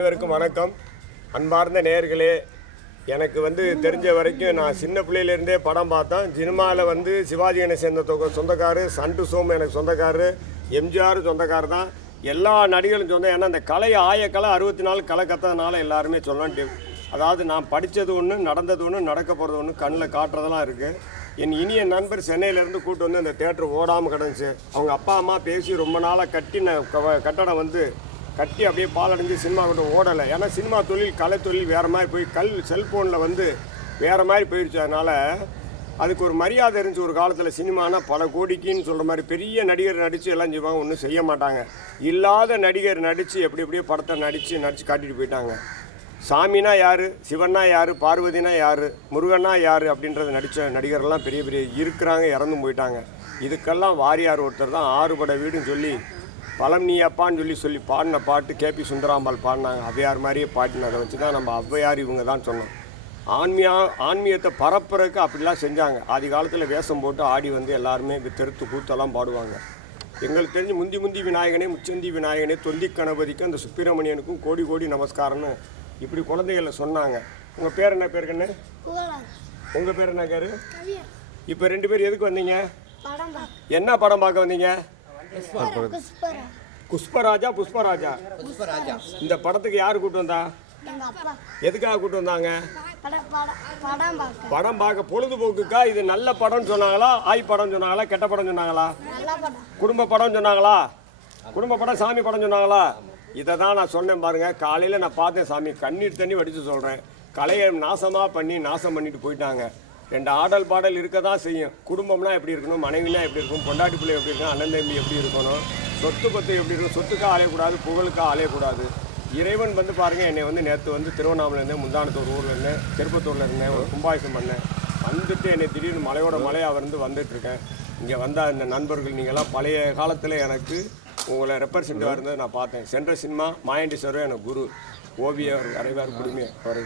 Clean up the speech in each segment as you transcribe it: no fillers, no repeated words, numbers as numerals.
அனைவருக்கும் வணக்கம். அன்பார்ந்த நேயர்களே, எனக்கு தெரிஞ்ச வரைக்கும் நான் சின்ன பிள்ளையிலேருந்தே படம் பார்த்தேன். சினிமாவில் சிவாஜி கணேசன் சொந்தக்காரு, சண்டு சோமு எனக்கு சொந்தக்காரு, எம்ஜிஆர் சொந்தக்காரு தான். எல்லா நடிகர்களும் சொந்தம். ஏன்னா அந்த கலை ஆயக்கலை 64 கலை கற்றதுனால எல்லாருமே சொல்லலாம். அதாவது நான் படித்தது ஒன்று, நடந்தது ஒன்று, நடக்க போகிறது ஒன்று, கண்ணில் காட்டுறதெல்லாம் இருக்குது. என் இனிய நண்பர் சென்னையிலேருந்து கூப்பிட்டு வந்து அந்த தேட்டர் ஓடாமல் கிடந்துச்சு. அவங்க அப்பா அம்மா பேசி ரொம்ப நாளாக கட்டின கட்டடம் கட்டி அப்படியே பாலடைஞ்சு சினிமா கிட்ட ஓடலை. ஏன்னா சினிமா தொழில், கலை தொழில் வேறு மாதிரி போய் செல்ஃபோனில் வேறு மாதிரி போயிடுச்சு. அதனால் அதுக்கு ஒரு மரியாதை இருந்துச்சு ஒரு காலத்தில். சினிமானா பல கோடிக்குன்னு சொல்கிற மாதிரி பெரிய நடிகர் நடித்து எல்லாம் செய்வாங்க, ஒன்றும் செய்ய மாட்டாங்க. இல்லாத நடிகர் நடித்து எப்படியே படத்தை நடித்து காட்டிட்டு போயிட்டாங்க. சாமினா யார், சிவன்னா யார், பார்வதினா யார், முருகன்னா யார் அப்படின்றத நடித்த நடிகர்லாம் பெரிய இருக்கிறாங்க, இறந்தும் போயிட்டாங்க. இதுக்கெல்லாம் வாரியார் ஒருத்தர் தான் 6 பட வீடுன்னு சொல்லி பலம் நீ அப்பான்னு சொல்லி பாடின பாட்டு கேபி சுந்தராம்பாள் பாடினாங்க. ஔவையார் மாதிரியே பாட்டினதை வச்சு தான் நம்ம ஔவையார் இவங்க தான் சொன்னோம். ஆன்மீகத்தை பரப்புறதுக்கு அப்படிலாம் செஞ்சாங்க. ஆதி காலத்தில் வேஷம் போட்டு ஆடி எல்லாருமே தெருத்து கூத்தெல்லாம் பாடுவாங்க. எங்களுக்கு தெரிஞ்சு முந்தி விநாயகனே, முச்சந்தி விநாயகனே, தொந்தி கணபதிக்கு, அந்த சுப்பிரமணியனுக்கும் கோடி நமஸ்காரம்னு இப்படி குழந்தைகளை சொன்னாங்க. உங்கள் பேர் என்ன பேர் கண்ணு? உங்கள் பேர் என்ன பேர்? இப்போ 2 பேர் எதுக்கு வந்தீங்க? என்ன படம் பார்க்க வந்தீங்க? புஷ்பராஜா. இந்த படத்துக்கு யார் கூட்டு வந்தா? எதுக்காக கூட்டு வந்தாங்க? படம் பார்க்க, பொழுதுபோக்குக்கா? இது நல்ல படம் சொன்னாங்களா, ஆய் படம் சொன்னாங்களா, கெட்ட படம் சொன்னாங்களா, குடும்ப படம் சொன்னாங்களா, குடும்ப படம் சாமி படம் சொன்னாங்களா? இதை தான் நான் சொன்னேன் பாருங்க. காலையில் நான் பார்த்தேன் சாமி, கண்ணீர் தண்ணி வடித்து சொல்கிறேன். கலையை நாசம் பண்ணிட்டு போயிட்டாங்க. 2 ஆடல் பாடல் இருக்க தான் செய்யும். குடும்பம்னா எப்படி இருக்கணும், மனைவிலாம் எப்படி இருக்கணும், பொண்டாட்டி பிள்ளை எப்படி இருக்கணும், அண்ணன் தம்பி எப்படி இருக்கணும், சொத்து பத்து எப்படி இருக்கணும், சொத்துக்காக அலையக்கூடாது, புகழுக்காக அலையக்கூடாது. இறைவன் பாருங்கள், என்னை நேற்று திருவண்ணாமலை இருந்தேன், முந்தானத்தூர் ஊரில் இருந்தேன், திருப்பத்தூரில் இருந்தேன், ஒரு கும்பாபிஷேகம் பண்ணேன். என்னை திடீர்னு மலையாக வந்துட்டுருக்கேன். இங்கே வந்தால் இந்த நண்பர்கள் நீங்கள்லாம் பழைய காலத்தில் எனக்கு உங்களை ரெப்ரசென்ட்டாக இருந்தது நான் பார்த்தேன். சென்ற சினிமா மாயாண்டீஸ்வரர் எனக்கு குரு, ஓவியர் அரைவார் குடுமே. அவர்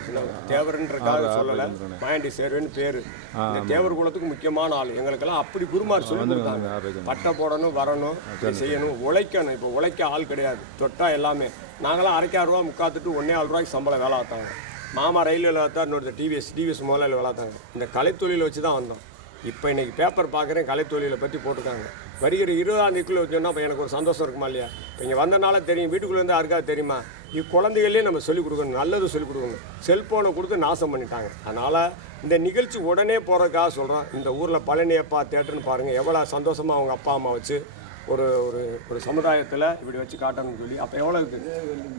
தேவர்ன்றக்காக சொல்லலை, மாயாண்டி சேர்வேன்னு பேர். இந்த தேவர் குலத்துக்கு முக்கியமான ஆள். எங்களுக்கெல்லாம் அப்படி குருமார் சொல்லி கொடுத்தாங்க. பட்டை போடணும், வரணும், செய்யணும், உழைக்கணும். இப்போ உழைக்க ஆள் கிடையாது, தொட்டா எல்லாமே. நாங்களாம் அரைக்காயிரம் ரூபா முக்காத்துட்டு 1,400 ரூபாய்க்கு சம்பளம் வேலை பார்த்தாங்க. மாமா ரயில்வே வேலை பார்த்தா, இன்னொரு டிவிஎஸ் முதலாளி வேலை பார்த்தாங்க. இந்த கலைத்தொழிலை வச்சு தான் வந்தோம். இப்போ இன்றைக்கி பேப்பர் பார்க்குறேன், கலைத்தொழிலை பற்றி போட்டிருக்காங்க. வருகிற 20ஆம் தேதிக்குள்ளே வச்சோன்னா இப்போ எனக்கு ஒரு சந்தோஷம் இருக்குமா இல்லையா? இப்போ இங்கே வந்தனால தெரியும், வீட்டுக்குள்ளே வந்து யாருக்காவது தெரியுமா? குழந்தைகளே நம்ம சொல்லிக் கொடுக்கணும், நல்லது சொல்லிக் கொடுக்கணும். செல்ஃபோனை கொடுத்து நாசம் பண்ணிட்டாங்க. அதனால் இந்த நிகழ்ச்சி உடனே போகிறதுக்காக சொல்கிறோம். இந்த ஊரில் பழனியப்பா தேட்டர்னு பாருங்கள், எவ்வளோ சந்தோஷமாக அவங்க அப்பா அம்மா வச்சு ஒரு ஒரு சமுதாயத்தில் இப்படி வச்சு காட்டணும்னு சொல்லி. அப்போ எவ்வளோ இருக்குது?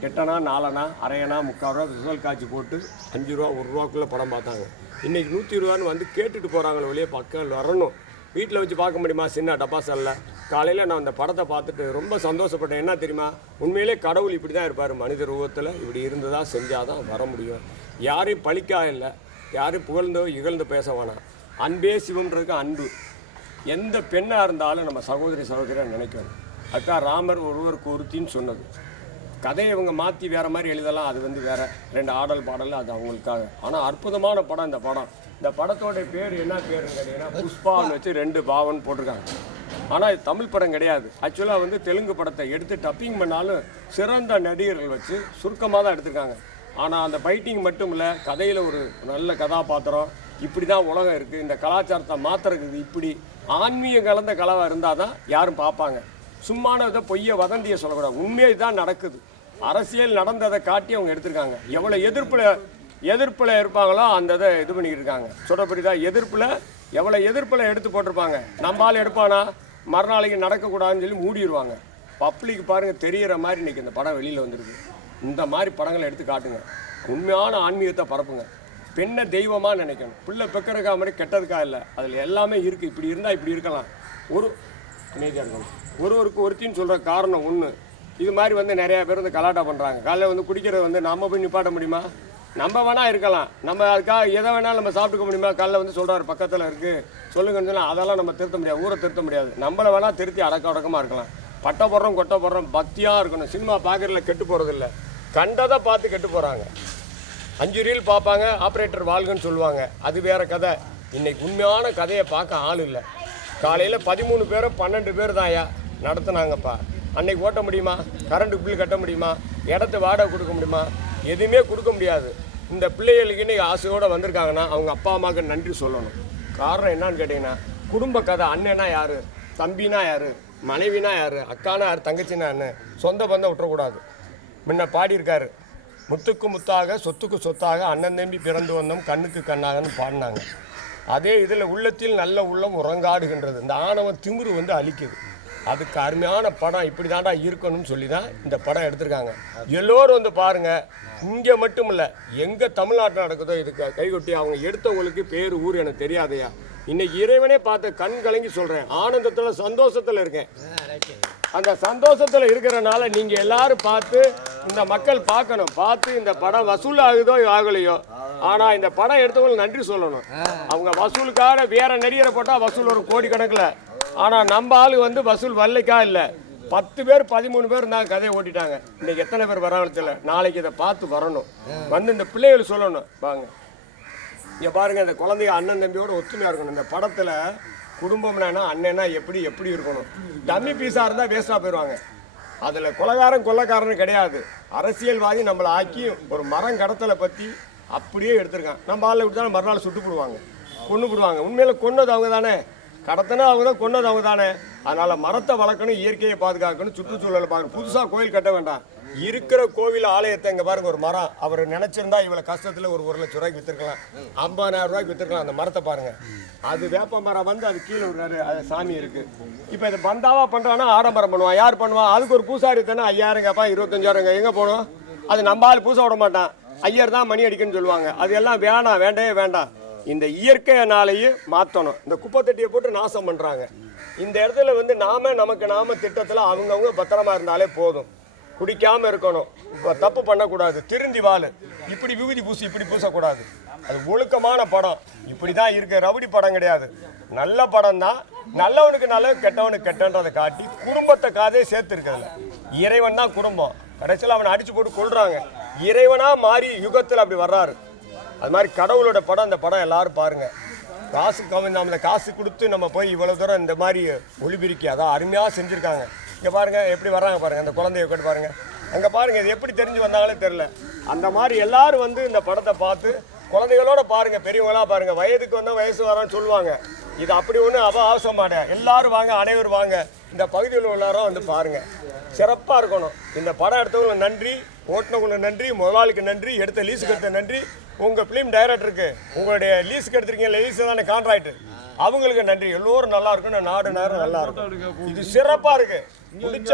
8 அணா 4 அணா அரையணா 3/4 ரூபா விசுவல் காட்சி போட்டு 5 ரூபா 1 ரூபாக்குள்ளே படம் பார்த்தாங்க. இன்றைக்கி 120 ரூபான்னு கேட்டுட்டு போகிறாங்களே வெளியே, பக்கம் வரணும். வீட்டில் வச்சு பார்க்க முடியுமா? சின்ன டப்பா செல்லில். காலையில் நான் அந்த படத்தை பார்த்துட்டு ரொம்ப சந்தோஷப்பட்டேன். என்ன தெரியுமா? உண்மையிலே கடவுள் இப்படி தான் இருப்பார். மனித ரூபத்தில் இப்படி இருந்ததா செஞ்சால் தான் வர முடியும். யாரையும் பழிக்கா இல்லை, யாரையும் புகழ்ந்தோ இகழ்ந்து பேச வேணாம். அன்பே சிவம்ன்றதுக்கு அன்பு. எந்த பெண்ணாக இருந்தாலும் நம்ம சகோதரியாக நினைக்கணும். அதுக்காக ராமர் ஒருவருக்கு ஒருத்தின்னு சொன்னது. கதையை இவங்க மாற்றி வேறு மாதிரி எழுதலாம், அது வேறு 2 ஆடல் பாடல், அது அவங்களுக்காக. ஆனால் அற்புதமான படம் இந்த படம். இந்த படத்தோட பேர் என்ன பேருன்னு கேட்டிங்கன்னா, புஷ்பான்னு வச்சு 2 பாவன் போட்டிருக்காங்க. ஆனால் இது தமிழ் படம் கிடையாது. ஆக்சுவலாக தெலுங்கு படத்தை எடுத்து டப்பிங் பண்ணாலும் சிறந்த நடிகர்கள் வச்சு சுருக்கமாக தான் எடுத்திருக்காங்க. ஆனால் அந்த ஃபைட்டிங் மட்டும் இல்லை, கதையில் ஒரு நல்ல கதாபாத்திரம். இப்படி தான் உலகம் இருக்குது, இந்த கலாச்சாரத்தை மாற்றுறதுக்கு இப்படி ஆன்மீகம் கலந்த கலவை இருந்தால் தான் யாரும் பார்ப்பாங்க. சும்மான இதை பொய்யை வதந்தியை சொல்லக்கூடாது. உண்மையை தான் நடக்குது. அரசியல் நடந்ததை காட்டி அவங்க எடுத்திருக்காங்க. எவ்வளோ எதிர்ப்பில் இருப்பாங்களோ அந்த இதை இது பண்ணிக்கிட்டு இருக்காங்க. சொல்கிறபடிதா எவ்வளோ எதிர்ப்பில் எடுத்து போட்டிருப்பாங்க. நம்மளால் எடுப்பானா மறுநாளைக்கு நடக்கக்கூடாதுன்னு சொல்லி மூடிடுவாங்க. பப்ளிக் பாருங்கள் தெரிகிற மாதிரி இன்றைக்கி இந்த படம் வெளியில் வந்துருக்கு. இந்த மாதிரி படங்களை எடுத்து காட்டுங்க. உண்மையான ஆன்மீகத்தை பரப்புங்க. பெண்ணை தெய்வமாக நினைக்கணும். பிள்ளை பெக்கிறதுக்கா மாதிரி கெட்டதுக்காக இல்லை, அதில் எல்லாமே இருக்குது. இப்படி இருந்தால் இப்படி இருக்கலாம். ஒரு அமைதியாக இருக்கணும். ஒருவருக்கு ஒருத்தின்னு சொல்கிற காரணம் ஒன்று. இது மாதிரி நிறையா பேர் கலாட்டா பண்ணுறாங்க. காலையில் குடிக்கிறது நம்ம போய் நிப்பாட்ட முடியுமா? நம்ம வேணால் இருக்கலாம், நம்ம அதுக்காக எதை வேணாலும் நம்ம சாப்பிட்டுக்க முடியுமா? காலையில் சொல்கிறார் பக்கத்தில் இருக்குது சொல்லுங்கன்னு சொன்னால் அதெல்லாம் நம்ம திருத்த முடியாது, ஊரை திருத்த முடியாது. நம்மளை வேணால் திருத்தி அடக்கமாக இருக்கலாம். பட்டை போடுறோம் கொட்டை போடுறோம், பக்தியாக இருக்கணும். சினிமா பார்க்குறதுல கெட்டு போகிறதில்ல, கண்டதை பார்த்து கெட்டு போகிறாங்க. 5 ரீல் பார்ப்பாங்க, ஆப்ரேட்டர் வாழ்கன்னு சொல்லுவாங்க, அது வேறு கதை. இன்றைக்கி உண்மையான கதையை பார்க்க ஆள் இல்லை. காலையில் 13 பேரோ 12 பேர் தான்யா நடத்துனாங்கப்பா. அன்னைக்கு ஓட்ட முடியுமா? கரண்ட் பில் கட்ட முடியுமா? இடத்து வாடகை கொடுக்க முடியுமா? எதுவுமே கொடுக்க முடியாது. இந்த பிள்ளைகளுக்கு இன்னைக்கு ஆசையோடு வந்திருக்காங்கன்னா அவங்க அப்பா அம்மாவுக்கு நன்றி சொல்லணும். காரணம் என்னன்னு கேட்டிங்கன்னா, குடும்ப கதை. அண்ணனா யார், தம்பினா யார், மனைவினா யார், அக்கானா யார், தங்கச்சினா என்ன, சொந்த பந்தம் விட்டுறக்கூடாது. முன்ன பாடியிருக்காரு, முத்துக்கு முத்தாக சொத்துக்கு சொத்தாக அண்ணன் தம்பி பிறந்து வந்தோம் கண்ணுக்கு கண்ணாகன்னு பாடினாங்க. அதே இதில் உள்ளத்தில் நல்ல உள்ளம் உறங்காடுகின்றது. இந்த ஆணவம் திமிரு வந்து அழிக்குது. அதுக்கு அருமையான படம் இப்படி தாண்டா இருக்கணும்னு சொல்லி தான் இந்த படம் எடுத்திருக்காங்க. எல்லோரும் வந்து பாருங்கள். இங்கே மட்டும் இல்லை, எங்கே தமிழ்நாட்டில் நடக்குதோ இதுக்கு கைகொட்டி அவங்க எடுத்தவங்களுக்கு பேர் ஊர் எனக்கு தெரியாதையா. இன்னைக்கு இறைவனே பார்த்து கண் கலங்கி சொல்கிறேன், ஆனந்தத்தில் சந்தோஷத்தில் இருக்கேன். அந்த சந்தோஷத்தில் இருக்கிறனால நீங்கள் எல்லாரும் பார்த்து இந்த மக்கள் பார்க்கணும். பார்த்து இந்த படம் வசூல் ஆகுதோ ஆகலையோ, ஆனால் இந்த படம் எடுத்தவங்களுக்கு நன்றி சொல்லணும். அவங்க வசூலுக்காக வேற நடிகரை போட்டால் வசூல் ஒரு கோடி கணக்கில். ஆனால் நம்ம ஆளு வந்து வசூல் வரலைக்கா இல்லை, 10 பேர் 13 பேர் இருந்தாங்க, கதையை ஓட்டிட்டாங்க. இன்னைக்கு எத்தனை பேர் வராங்களத்தில் நாளைக்கு இதை பார்த்து வரணும். வந்து இந்த பிள்ளைகள் சொல்லணும். வாங்க இங்கே பாருங்க, இந்த குழந்தைய அண்ணன் தம்பியோட ஒத்துமையாக இருக்கணும். இந்த படத்தில் குடும்பம்னா அண்ணனா எப்படி எப்படி இருக்கணும். டம்மி பீஸாக இருந்தால் வேஸ்ட்டாக போயிடுவாங்க. அதில் கொலைகாரன் கொள்ளைக்காரன்னு கிடையாது. அரசியல்வாதி நம்மளை ஆக்கி ஒரு மரம் கடத்தலை பற்றி அப்படியே எடுத்திருக்கான். நம்ம ஆளில் விட்டு தானே மறுநாள் சுட்டு போடுவாங்க, கொண்டு போடுவாங்க. உண்மையில் கொன்னது அவங்க தானே, கடத்தினா அவங்க தான், கொன்னது அவங்க தானே. அதனால் மரத்தை வளர்க்கணும், இயற்கையை பாதுகாக்கணும், சுற்றுச்சூழலை பார்க்கணும். புதுசாக கோயில் கட்ட வேண்டாம். இருக்கிற கோவில் ஆலயத்தை இங்கே பாருங்க, ஒரு மரம் அவர் நினச்சிருந்தா இவ்வளோ கஷ்டத்தில் ஒரு 1 லட்சம் ரூபாய்க்கு விற்றுருக்கலாம், 50,000 ரூபாய்க்கு விற்றுருக்கலாம். அந்த மரத்தை பாருங்கள், அது வேப்ப மரம் வந்து அது கீழே விடுறாரு, அது சாமி இருக்குது. இப்போ இதை பந்தாவாக பண்ணுறான்னா ஆடம்பரம் பண்ணுவான். யார் பண்ணுவான்? அதுக்கு ஒரு பூசாரி தானே 5,000 கேட்பான், 25,000 எங்கே போகணும்? அது நம்ம ஆள் பூசை விட மாட்டான், ஐயர் தான் மணி அடிக்குன்னு சொல்லுவாங்க. அது எல்லாம் வேணாம், வேண்டவே வேண்டாம். இந்த இயற்கையினாலேயே மாற்றணும். இந்த குப்பை தட்டியை போட்டு நாசம் பண்ணுறாங்க. இந்த இடத்துல வந்து நமக்கு திட்டத்தில் அவங்கவுங்க பத்திரமா இருந்தாலே போதும். குடிக்காமல் இருக்கணும், இப்போ தப்பு பண்ணக்கூடாது, திருந்தி வாழு. இப்படி விபூதி பூசி இப்படி பூசக்கூடாது. அது ஒழுக்கமான படம். இப்படி தான் இருக்கு, ரவுடி படம் கிடையாது. நல்ல படம் தான். நல்லவனுக்கு நல்ல, கெட்டவனுக்கு கெட்டன்றதை காட்டி குடும்பத்தை காதையே சேர்த்துருக்கிறதுல. இறைவன் தான் குடும்பம். கடைசியில் அவனை அடித்து போட்டு கொள்றாங்க. இறைவனாக மாறி யுகத்தில் அப்படி வர்றாரு. அது மாதிரி கடவுளோட படம். அந்த படம் எல்லாரும் பாருங்கள். காசு நம்ம காசு கொடுத்து நம்ம போய் இவ்வளோ தூரம் இந்த மாதிரி ஒளிபிரிக்கி அதான் அருமையாக செஞ்சுருக்காங்க. இங்கே பாருங்கள் எப்படி வர்றாங்க பாருங்கள், அந்த குழந்தைய உட்காந்து பாருங்கள். அங்கே பாருங்கள், இது எப்படி தெரிஞ்சு வந்தாங்களே தெரில. அந்த மாதிரி எல்லாரும் வந்து இந்த படத்தை பார்த்து குழந்தைகளோட பாருங்கள், பெரியவங்களாம் பாருங்கள். வயதுக்கு வந்தால் வயசு வரான்னு சொல்லுவாங்க. இது அப்படி ஒன்றும் அவசியம் மாட்டேன். எல்லாரும் வாங்க, அனைவரும் வாங்க. இந்த பகுதியில் உள்ளாரும் வந்து பாருங்கள், சிறப்பாக இருக்கணும். இந்த படம் எடுத்தவங்களுக்கு நன்றி, ஓட்டுனவங்களுக்கு நன்றி, முதலாளிக்கு நன்றி, எடுத்த லீஸுக்கு எடுத்த நன்றி, உங்கள் ஃபிலிம் டைரக்டருக்கு, உங்களுடைய லீஸுக்கு எடுத்திருக்கீங்க, லீஸு தானே கான்ட்ராக்ட், அவங்களுக்கு நன்றி. எல்லோரும் நல்லா இருக்கணும், நாடு நேரம் நல்லா இருக்கும். இது சிறப்பாக இருக்குது. முடிச்ச